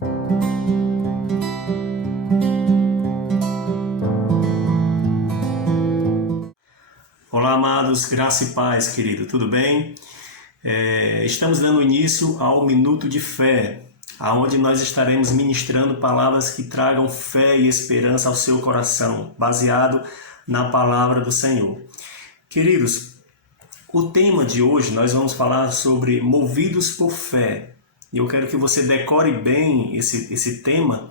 Olá, amados, graça e paz, querido, tudo bem? Estamos dando início ao Minuto de Fé, onde nós estaremos ministrando palavras que tragam fé e esperança ao seu coração, baseado na palavra do Senhor. Queridos, o tema de hoje nós vamos falar sobre movidos por fé. E eu quero que você decore bem esse tema,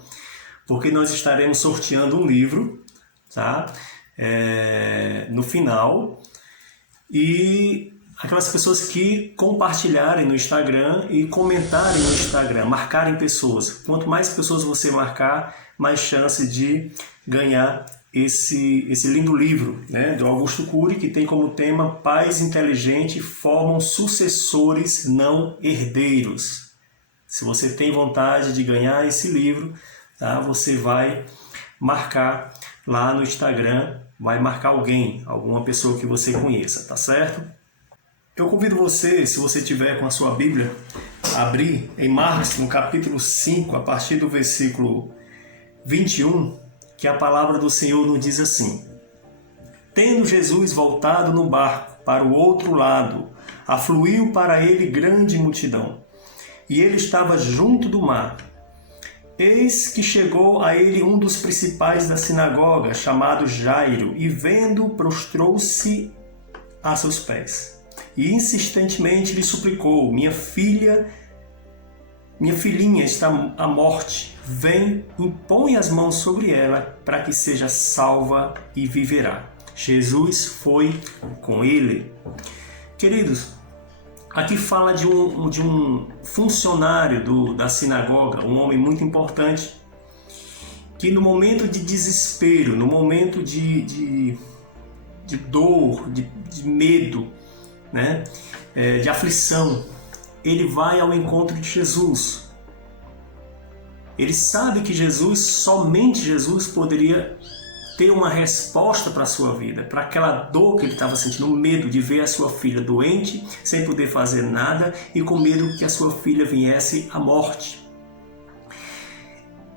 porque nós estaremos sorteando um livro, tá? No final, e aquelas pessoas que compartilharem no Instagram e comentarem no Instagram, marcarem pessoas. Quanto mais pessoas você marcar, mais chance de ganhar esse lindo livro, né, do Augusto Cury, que tem como tema Pais inteligentes formam sucessores, não herdeiros. Se você tem vontade de ganhar esse livro, tá, você vai marcar lá no Instagram, vai marcar alguma pessoa que você conheça, tá certo? Eu convido você, se você tiver com a sua Bíblia, a abrir em Marcos, no capítulo 5, a partir do versículo 21, que a palavra do Senhor nos diz assim: Tendo Jesus voltado no barco para o outro lado, afluiu para ele grande multidão, e ele estava junto do mar. Eis que chegou a ele um dos principais da sinagoga, chamado Jairo, e vendo, prostrou-se a seus pés. E insistentemente lhe suplicou: minha filhinha está à morte. Vem, impõe as mãos sobre ela, para que seja salva e viverá. Jesus foi com ele. Queridos, aqui fala de um funcionário da sinagoga, um homem muito importante, que no momento de desespero, no momento de dor, de medo, né, de aflição, ele vai ao encontro de Jesus. Ele sabe que somente Jesus poderia ter uma resposta para a sua vida, para aquela dor que ele estava sentindo, o medo de ver a sua filha doente, sem poder fazer nada, e com medo que a sua filha viesse à morte.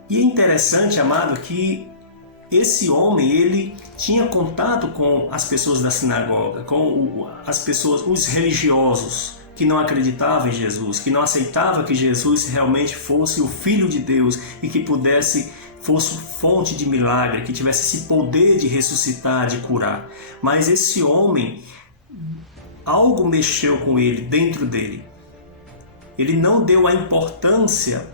E é interessante, amado, que esse homem, ele tinha contato com as pessoas da sinagoga, com as pessoas, os religiosos, que não acreditavam em Jesus, que não aceitavam que Jesus realmente fosse o Filho de Deus e que fosse fonte de milagre, que tivesse esse poder de ressuscitar, de curar. Mas esse homem, algo mexeu com ele, dentro dele. Ele não deu a importância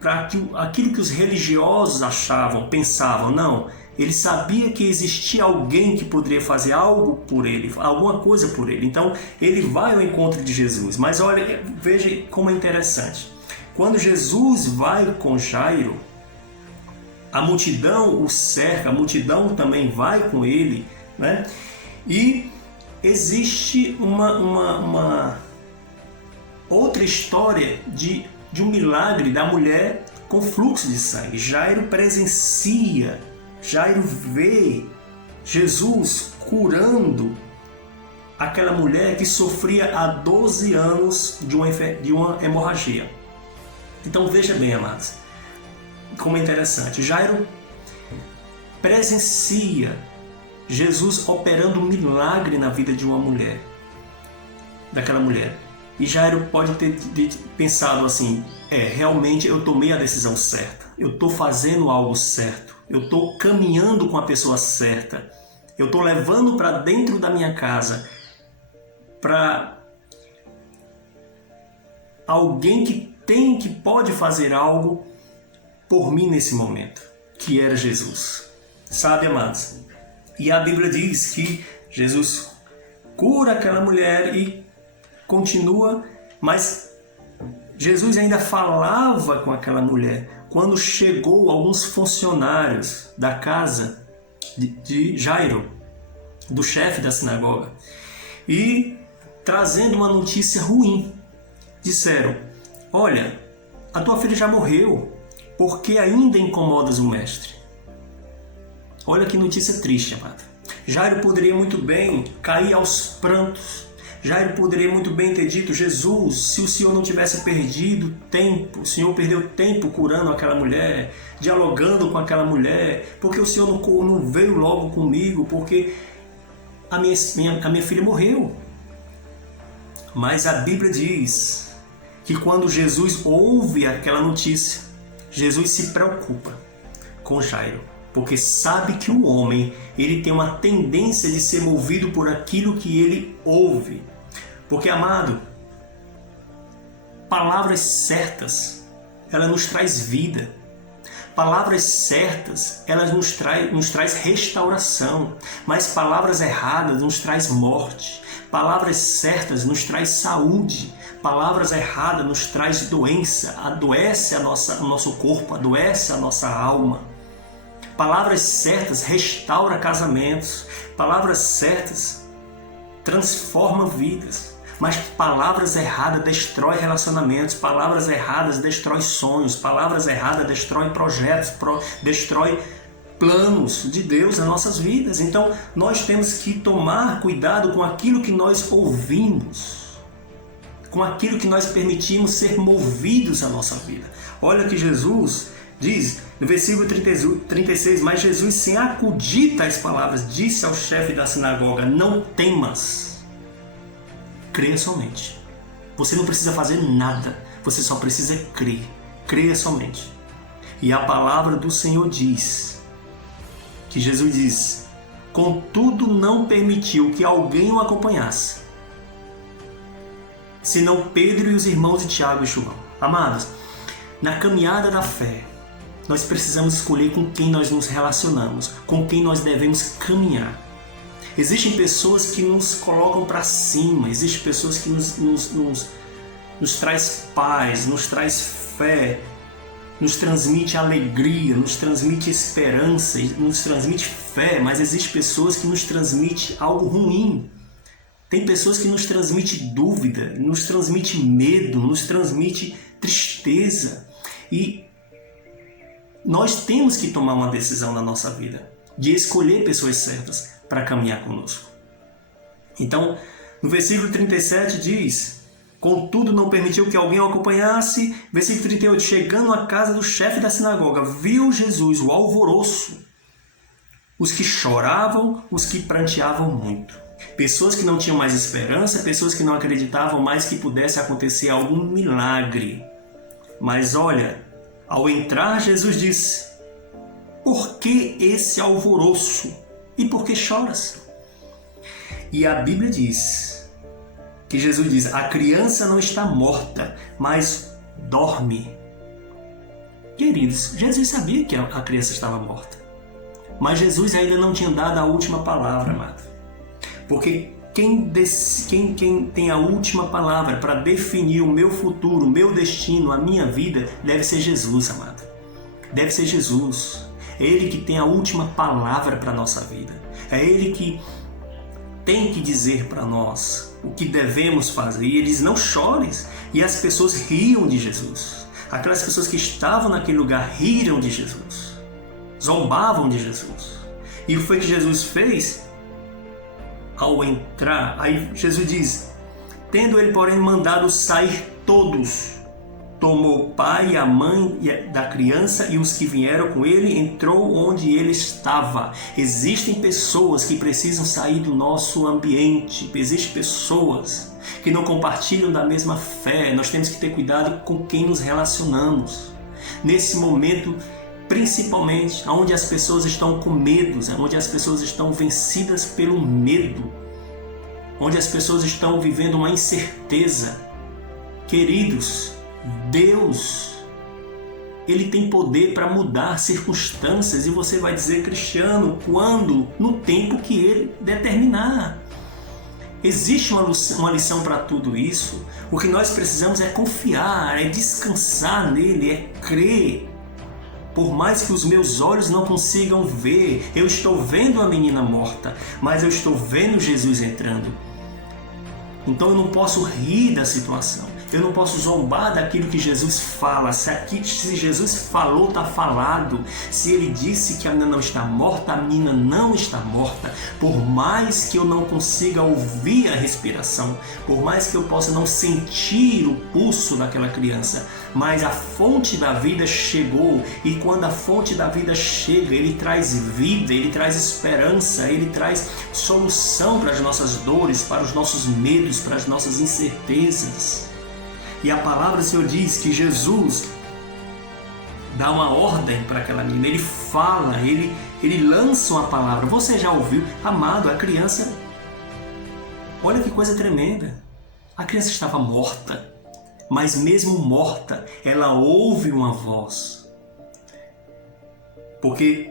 para aquilo que os religiosos achavam, pensavam, não. Ele sabia que existia alguém que poderia fazer algo por ele, alguma coisa por ele. Então, ele vai ao encontro de Jesus. Mas olha, veja como é interessante. Quando Jesus vai com Jairo, a multidão o cerca, a multidão também vai com ele, né? E existe uma outra história de um milagre da mulher com fluxo de sangue. Jairo presencia, Jairo vê Jesus curando aquela mulher que sofria há 12 anos de uma hemorragia. Então veja bem, amados, como é interessante. Jairo presencia Jesus operando um milagre na vida de uma mulher, daquela mulher. E Jairo pode ter pensado assim: realmente eu tomei a decisão certa, eu estou fazendo algo certo, eu estou caminhando com a pessoa certa, eu estou levando para dentro da minha casa, para alguém que pode fazer algo por mim nesse momento, que era Jesus. Sabe, amados? E a Bíblia diz que Jesus cura aquela mulher e continua, mas Jesus ainda falava com aquela mulher quando chegou alguns funcionários da casa de Jairo, do chefe da sinagoga, e trazendo uma notícia ruim. Disseram: olha, a tua filha já morreu, por que ainda incomodas o mestre? Olha que notícia triste, amado. Jairo poderia muito bem cair aos prantos. Jairo poderia muito bem ter dito: Jesus, se o Senhor não tivesse perdido tempo, o Senhor perdeu tempo curando aquela mulher, dialogando com aquela mulher, porque o Senhor não veio logo comigo, porque a minha filha morreu. Mas a Bíblia diz que quando Jesus ouve aquela notícia, Jesus se preocupa com Jairo, porque sabe que o homem ele tem uma tendência de ser movido por aquilo que ele ouve. Porque, amado, palavras certas, ela nos traz vida. Palavras certas, elas nos traz restauração, mas palavras erradas nos traz morte. Palavras certas nos traz saúde. Palavras erradas nos traz doença, adoece o nosso corpo, adoece a nossa alma. Palavras certas restauram casamentos. Palavras certas transformam vidas. Mas palavras erradas destroem relacionamentos. Palavras erradas destroem sonhos. Palavras erradas destroem projetos, destroem planos de Deus nas nossas vidas. Então, nós temos que tomar cuidado com aquilo que nós ouvimos, com aquilo que nós permitimos ser movidos na nossa vida. Olha que Jesus diz, no versículo 36, mas Jesus, sem acudir tais palavras, disse ao chefe da sinagoga: não temas, creia somente. Você não precisa fazer nada, você só precisa crer. Creia somente. E a palavra do Senhor diz, que Jesus diz: contudo não permitiu que alguém o acompanhasse, senão Pedro e os irmãos de Tiago e João. Amados, na caminhada da fé, nós precisamos escolher com quem nós nos relacionamos, com quem nós devemos caminhar. Existem pessoas que nos colocam para cima, existem pessoas que nos traz paz, nos traz fé, nos transmite alegria, nos transmite esperança, nos transmite fé, mas existem pessoas que nos transmitem algo ruim. Tem pessoas que nos transmitem dúvida, nos transmitem medo, nos transmitem tristeza. E nós temos que tomar uma decisão na nossa vida, de escolher pessoas certas para caminhar conosco. Então, no versículo 37 diz: contudo não permitiu que alguém o acompanhasse. Versículo 38, chegando à casa do chefe da sinagoga, viu Jesus o alvoroço, os que choravam, os que pranteavam muito. Pessoas que não tinham mais esperança, pessoas que não acreditavam mais que pudesse acontecer algum milagre. Mas olha, ao entrar, Jesus disse: por que esse alvoroço? E por que choras? E a Bíblia diz que Jesus diz: a criança não está morta, mas dorme. Queridos, Jesus sabia que a criança estava morta, mas Jesus ainda não tinha dado a última palavra, amado. Porque quem tem a última palavra para definir o meu futuro, o meu destino, a minha vida, deve ser Jesus, amado. Deve ser Jesus. É Ele que tem a última palavra para a nossa vida. É Ele que tem que dizer para nós o que devemos fazer. E eles não chorem. E as pessoas riam de Jesus. Aquelas pessoas que estavam naquele lugar riram de Jesus. Zombavam de Jesus. E o que foi que Jesus fez? Ao entrar, aí Jesus diz: tendo ele, porém, mandado sair todos, tomou o pai e a mãe da criança e os que vieram com ele, entrou onde ele estava. Existem pessoas que precisam sair do nosso ambiente. Existem pessoas que não compartilham da mesma fé. Nós temos que ter cuidado com quem nos relacionamos. Nesse momento, principalmente, onde as pessoas estão com medos, onde as pessoas estão vencidas pelo medo, onde as pessoas estão vivendo uma incerteza. Queridos, Deus, Ele tem poder para mudar circunstâncias, e você vai dizer: Cristiano, quando? No tempo que Ele determinar. Existe uma lição para tudo isso. O que nós precisamos é confiar, é descansar nele, é crer. Por mais que os meus olhos não consigam ver, eu estou vendo a menina morta, mas eu estou vendo Jesus entrando. Então eu não posso rir da situação. Eu não posso zombar daquilo que Jesus fala. Se Jesus falou, está falado. Se ele disse que a menina não está morta, a menina não está morta. Por mais que eu não consiga ouvir a respiração, por mais que eu possa não sentir o pulso daquela criança, mas a fonte da vida chegou, e quando a fonte da vida chega, ele traz vida, ele traz esperança, ele traz solução para as nossas dores, para os nossos medos, para as nossas incertezas. E a palavra do Senhor diz que Jesus dá uma ordem para aquela menina, ele fala, ele lança uma palavra. Você já ouviu? Amado, a criança, olha que coisa tremenda, a criança estava morta, mas mesmo morta, ela ouve uma voz. Porque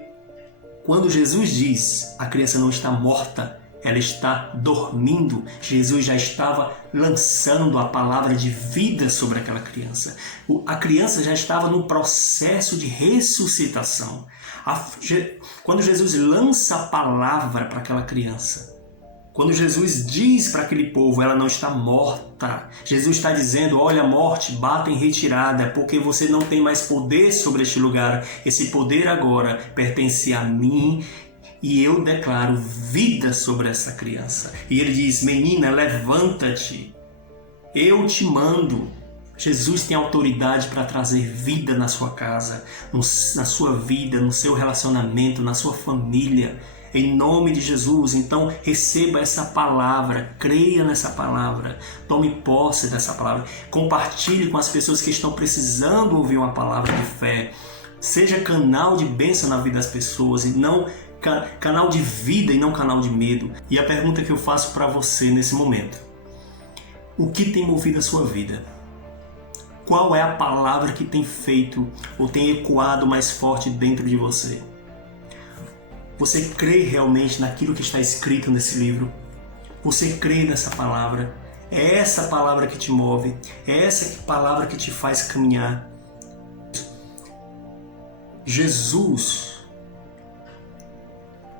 quando Jesus diz, a criança não está morta, ela está dormindo, Jesus já estava lançando a palavra de vida sobre aquela criança. A criança já estava no processo de ressuscitação. Quando Jesus lança a palavra para aquela criança, quando Jesus diz para aquele povo, ela não está morta, Jesus está dizendo, olha, morte, bata em retirada, porque você não tem mais poder sobre este lugar. Esse poder agora pertence a mim, e eu declaro vida sobre essa criança. E ele diz, menina, levanta-te, eu te mando. Jesus tem autoridade para trazer vida na sua casa, na sua vida, no seu relacionamento, na sua família. Em nome de Jesus, então receba essa palavra, creia nessa palavra, tome posse dessa palavra, compartilhe com as pessoas que estão precisando ouvir uma palavra de fé. Seja canal de bênção na vida das pessoas, e não canal de vida e não canal de medo. E a pergunta que eu faço para você nesse momento: o que tem movido a sua vida? Qual é a palavra que tem feito ou tem ecoado mais forte dentro de você? Você crê realmente naquilo que está escrito nesse livro? Você crê nessa palavra? É essa palavra que te move? É essa palavra que te faz caminhar? Jesus,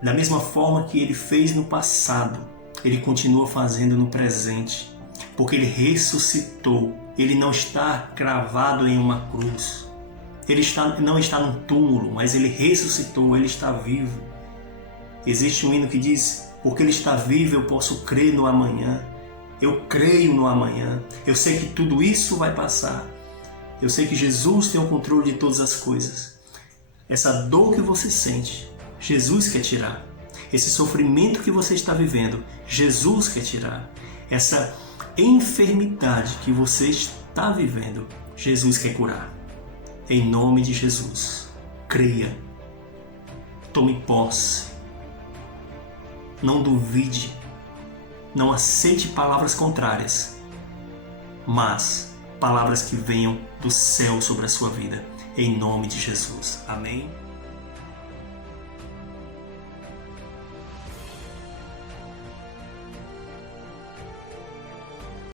da mesma forma que ele fez no passado, ele continua fazendo no presente, porque ele ressuscitou. Ele não está cravado em uma cruz. Ele não está num túmulo, mas ele ressuscitou, ele está vivo. Existe um hino que diz, porque ele está vivo, eu posso crer no amanhã. Eu creio no amanhã. Eu sei que tudo isso vai passar. Eu sei que Jesus tem o controle de todas as coisas. Essa dor que você sente, Jesus quer tirar. Esse sofrimento que você está vivendo, Jesus quer tirar. Essa enfermidade que você está vivendo, Jesus quer curar. Em nome de Jesus, creia. Tome posse. Não duvide, não aceite palavras contrárias, mas palavras que venham do céu sobre a sua vida, em nome de Jesus. Amém?